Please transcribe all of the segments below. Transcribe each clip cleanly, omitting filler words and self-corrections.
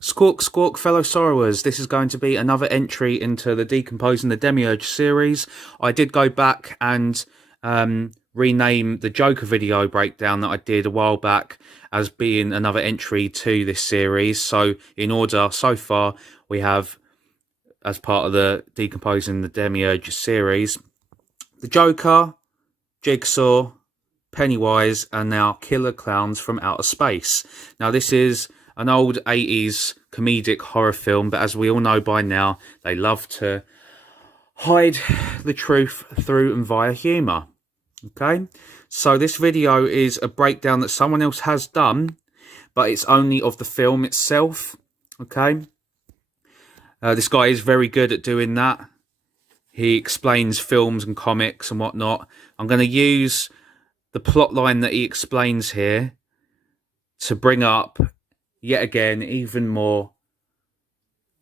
Squawk, squawk, fellow sorrowers. This is going to be another entry into the Decomposing the Demiurge series. I did go back and rename the Joker video breakdown that I did a while back as being another entry to this series. So in order, so far, we have, as part of the Decomposing the Demiurge series, the Joker, Jigsaw, Pennywise, and now Killer Clowns from Outer Space. Now this is an old 80s comedic horror film, but as we all know by now, they love to hide the truth through and via humour. Okay, so this video is a breakdown that someone else has done, but it's only of the film itself. Okay, this guy is very good at doing that. He explains films and comics and whatnot. I'm going to use the plot line that he explains here to bring up, yet again, even more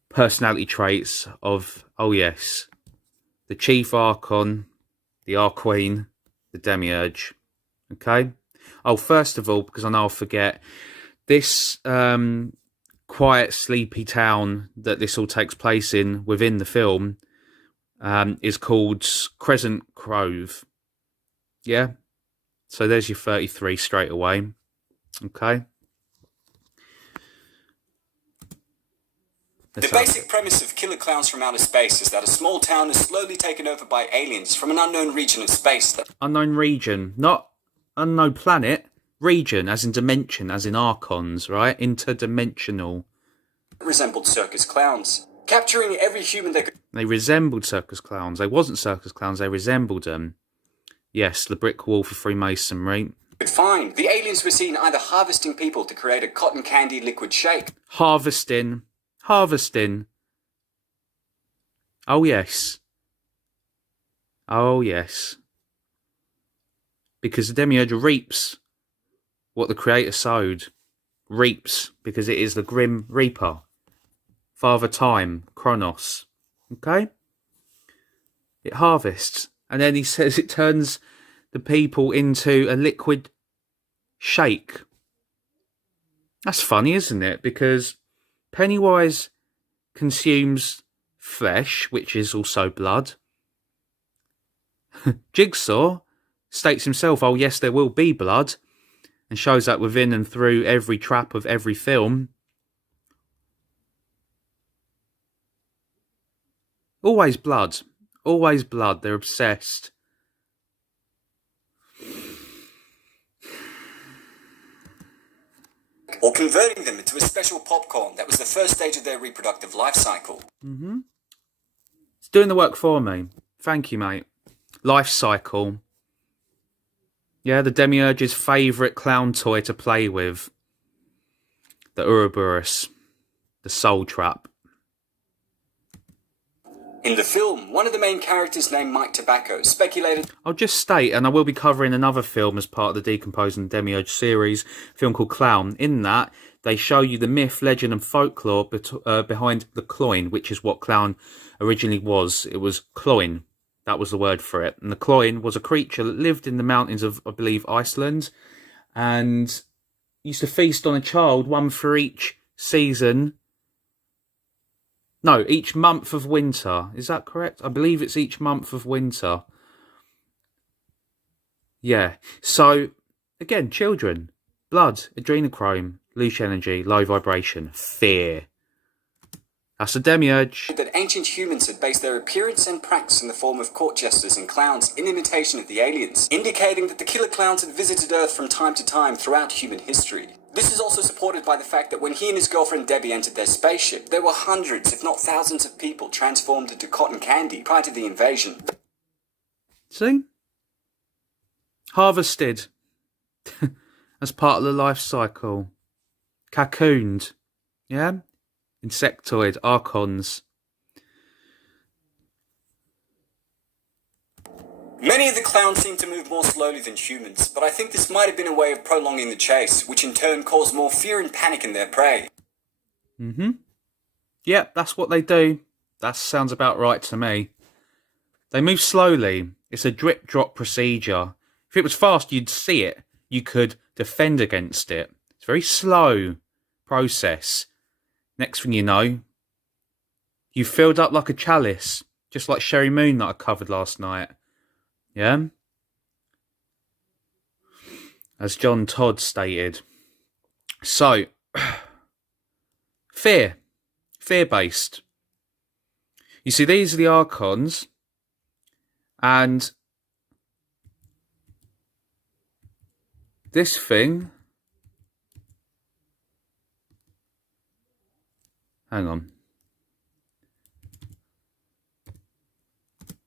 personality traits of, oh yes, the Chief Archon, the Arqueen, the Demiurge. Okay? Oh, first of all, because I know I'll forget, this quiet, sleepy town that this all takes place in within the film is called Crescent Grove. Yeah? So there's your 33 straight away. Okay? The basic premise of Killer Clowns from Outer Space is that a small town is slowly taken over by aliens from an unknown region of space. Unknown region, not unknown planet. Region, as in dimension, as in archons, right? Interdimensional. Resembled circus clowns, capturing every human they could. They resembled circus clowns. They wasn't circus clowns, they resembled them. Yes, the brick wall for Freemasonry. Could find. The aliens were seen either harvesting people to create a cotton candy liquid shake. Harvesting. Oh, yes. Oh, yes. Because the Demiurge reaps what the Creator sowed. Reaps, because it is the Grim Reaper. Father Time, Kronos. Okay? It harvests. And then he says it turns the people into a liquid shake. That's funny, isn't it? Because Pennywise consumes flesh, which is also blood. Jigsaw states himself, oh yes, there will be blood, and shows that within and through every trap of every film. Always blood. Always blood. They're obsessed. Or converting them into a special popcorn. That was the first stage of their reproductive life cycle. It's doing the work for me. Thank you, mate. Life cycle. Yeah, the Demiurge's favourite clown toy to play with. The Ouroboros. The Soul Trap. In the film, one of the main characters named Mike Tobacco speculated... I'll just state, and I will be covering another film as part of the Decomposing the Demiurge series, a film called Clown. In that, they show you the myth, legend and folklore behind the cloyne, which is what clown originally was. It was cloyne. That was the word for it. And the cloyne was a creature that lived in the mountains of, I believe, Iceland, and used to feast on a child, one for each season. No, each month of winter. Is that correct? I believe it's each month of winter. Yeah. So, again, children. Blood, adrenochrome, loose energy, low vibration, fear. That's a Demiurge. That ancient humans had based their appearance and practice in the form of court jesters and clowns in imitation of the aliens, indicating that the killer clowns had visited Earth from time to time throughout human history. This is also supported by the fact that when he and his girlfriend Debbie entered their spaceship, there were hundreds, if not thousands of people transformed into cotton candy prior to the invasion. See? Harvested. As part of the life cycle. Cocooned. Yeah? Insectoid. Archons. Many of the clowns seem to move more slowly than humans, but I think this might have been a way of prolonging the chase, which in turn caused more fear and panic in their prey. Yep, that's what they do. That sounds about right to me. They move slowly. It's a drip-drop procedure. If it was fast, you'd see it. You could defend against it. It's a very slow process. Next thing you know, you filled up like a chalice, just like Sherry Moon that I covered last night. Yeah? As John Todd stated. So, fear-based. You see, these are the Archons, and this thing, hang on.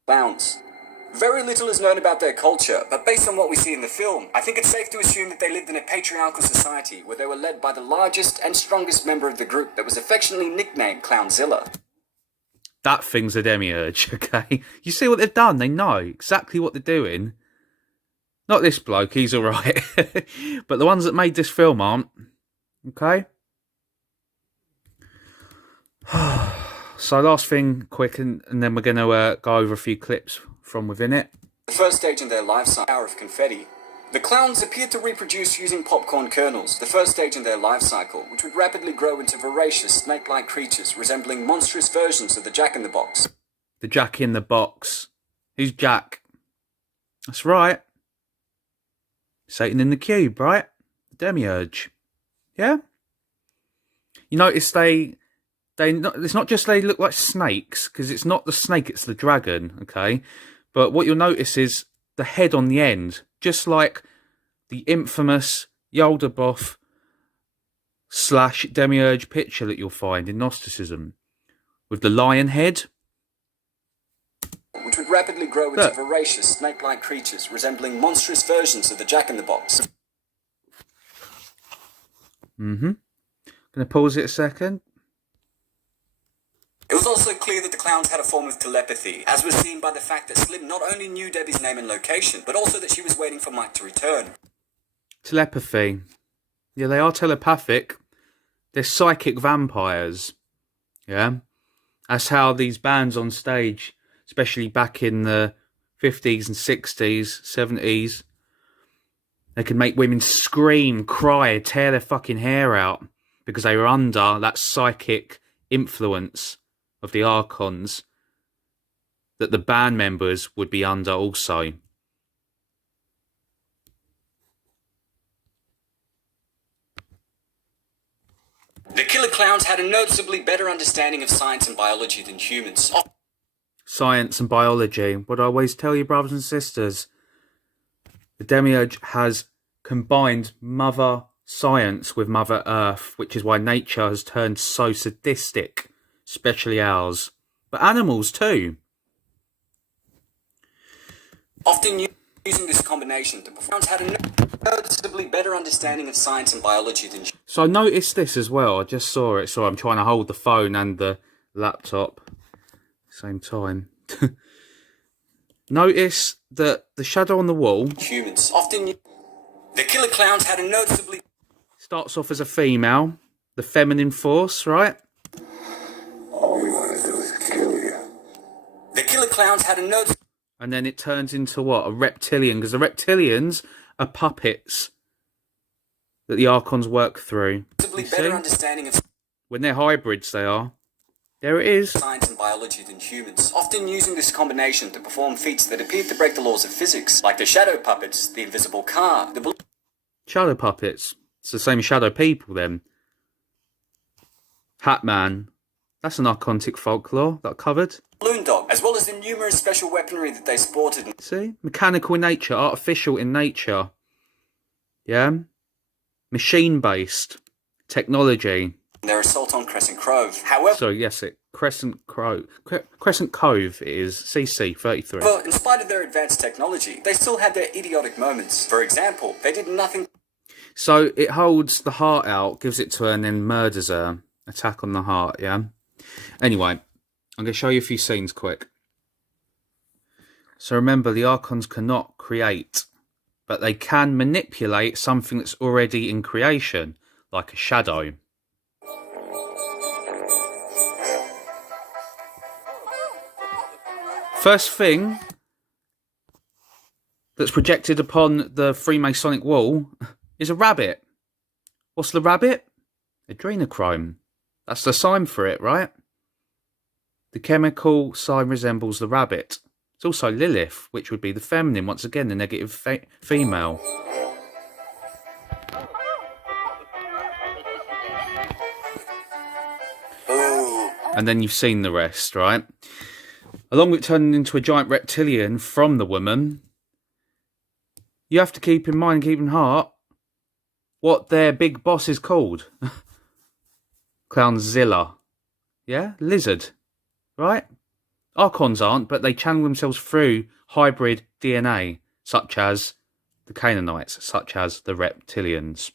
Clowns. Very little is known about their culture, but based on what we see in the film, I think it's safe to assume that they lived in a patriarchal society where they were led by the largest and strongest member of the group that was affectionately nicknamed Clownzilla. That thing's a demiurge, okay? You see what they've done? They know exactly what they're doing. Not this bloke, he's alright. But the ones that made this film aren't. Okay? So last thing, quick, and then we're going to go over a few clips from within it. The first stage in their life cycle, Hour of Confetti. The clowns appeared to reproduce using popcorn kernels, the first stage in their life cycle, which would rapidly grow into voracious, snake-like creatures resembling monstrous versions of the Jack-in-the-Box. The Jack-in-the-Box. Who's Jack? That's right. Satan in the Cube, right? The Demiurge. Yeah? You notice it's not just they look like snakes, because it's not the snake, it's the dragon, okay? But what you'll notice is the head on the end, just like the infamous Yaldabaoth / Demiurge picture that you'll find in Gnosticism, with the lion head. Which would rapidly grow into voracious, snake-like creatures resembling monstrous versions of the Jack-in-the-Box. Gonna pause it a second. It was also clear that the clowns had a form of telepathy, as was seen by the fact that Slim not only knew Debbie's name and location, but also that she was waiting for Mike to return. Telepathy. Yeah, they are telepathic. They're psychic vampires. Yeah? That's how these bands on stage, especially back in the 50s and 60s, 70s, they could make women scream, cry, tear their fucking hair out because they were under that psychic influence of the Archons that the band members would be under also. The killer clowns had a noticeably better understanding of science and biology than humans. Science and biology. What I always tell you, brothers and sisters, the Demiurge has combined Mother Science with Mother Earth, which is why nature has turned so sadistic. Especially ours. But animals too. Often using this combination, the clowns had a noticeably better understanding of science and biology than... So I noticed this as well. I just saw it. So I'm trying to hold the phone and the laptop at the same time. Notice that the shadow on the wall... Humans. Often... The killer clowns had a noticeably... Starts off as a female. The feminine force, right? All we want to do is kill you. The killer clowns had a note. And then it turns into what? A reptilian. Because the reptilians are puppets that the Archons work through. Better understanding of... When they're hybrids, they are. There it is. Science and biology than humans. Often using this combination to perform feats that appear to break the laws of physics. Like the shadow puppets, the invisible car, the... Shadow puppets. It's the same shadow people then. Hat Man. That's an Archontic folklore that I covered. Balloon dog, as well as the numerous special weaponry that they sported. See? Mechanical in nature, artificial in nature. Yeah? Machine-based. Technology. Their assault on Crescent Cove. However... So, yes, Crescent Cove it is. CC 33. But in spite of their advanced technology, they still had their idiotic moments. For example, they did nothing... So, it holds the heart out, gives it to her, and then murders her. Attack on the heart, yeah? Anyway, I'm going to show you a few scenes quick. So remember, the Archons cannot create, but they can manipulate something that's already in creation, like a shadow. First thing that's projected upon the Freemasonic wall is a rabbit. What's the rabbit? Adrenochrome. That's the sign for it, right? The chemical sign resembles the rabbit. It's also Lilith, which would be the feminine, once again, the negative female. And then you've seen the rest, right? Along with turning into a giant reptilian from the woman, you have to keep in mind, keep in heart, what their big boss is called. Clownzilla. Yeah? Lizard. Right? Archons aren't, but they channel themselves through hybrid DNA, such as the Canaanites, such as the reptilians.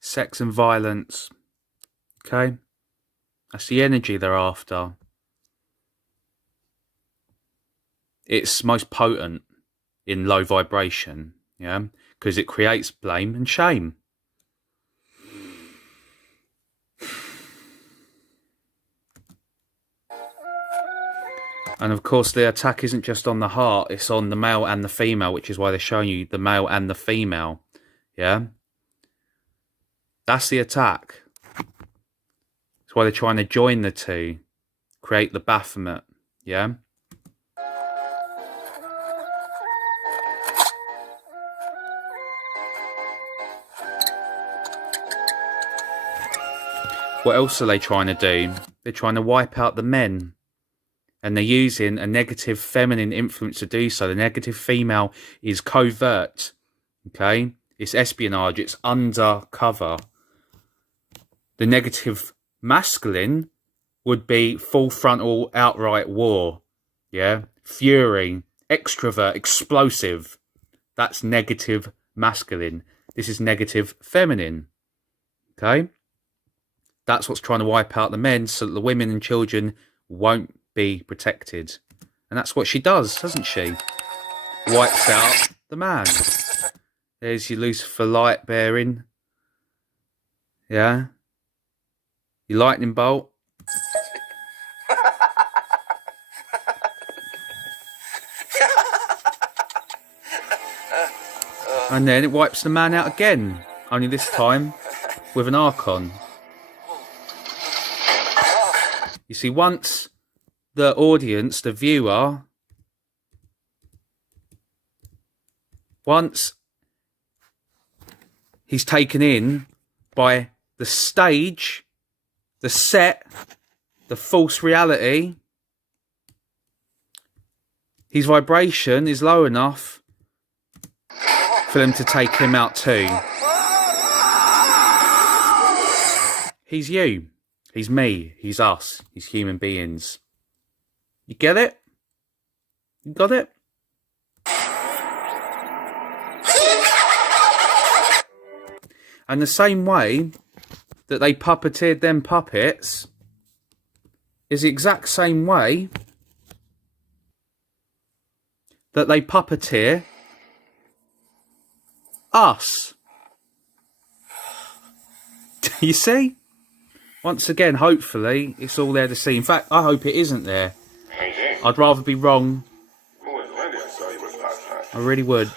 Sex and violence. Okay? That's the energy they're after. It's most potent in low vibration, yeah? Because it creates blame and shame. And of course, the attack isn't just on the heart, it's on the male and the female, which is why they're showing you the male and the female, yeah? That's the attack. That's why they're trying to join the two, create the Baphomet, yeah? What else are they trying to do? They're trying to wipe out the men. And they're using a negative feminine influence to do so. The negative female is covert, okay? It's espionage, it's undercover. The negative masculine would be full frontal, outright war. Yeah? Fury, extrovert, explosive. That's negative masculine. This is negative feminine. Okay? That's what's trying to wipe out the men so that the women and children won't be protected. And that's what she does, doesn't she? Wipes out the man. There's your Lucifer light bearing. Yeah? Your lightning bolt. And then it wipes the man out again. Only this time with an Archon. You see, once the audience, the viewer, once he's taken in by the stage, the set, the false reality, his vibration is low enough for them to take him out too. He's you. He's me. He's us. He's human beings. You get it? You got it? And the same way that they puppeteered them puppets is the exact same way that they puppeteer us. You see? Once again, hopefully, it's all there to see. In fact, I hope it isn't there. I'd rather be wrong. I really would.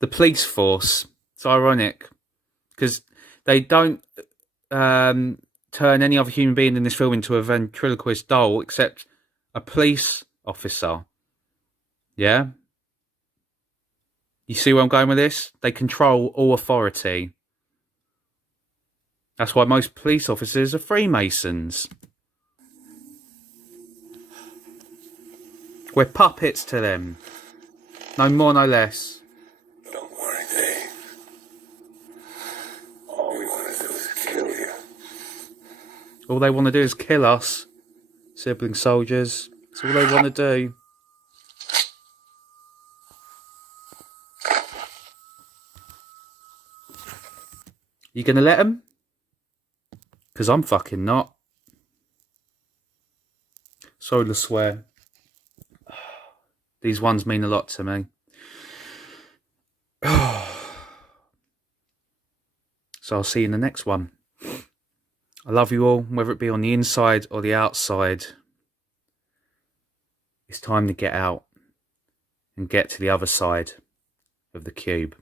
The police force. It's ironic. Because they don't turn any other human being in this film into a ventriloquist doll except a police officer. Yeah? You see where I'm going with this? They control all authority. That's why most police officers are Freemasons. We're puppets to them. No more, no less. Don't worry, Dave. All we want to do is kill you. All they want to do is kill us. Sibling soldiers. That's all they want to do. You gonna let them? Because I'm fucking not. Sorry to swear. These ones mean a lot to me. So I'll see you in the next one. I love you all, whether it be on the inside or the outside. It's time to get out and get to the other side of the cube.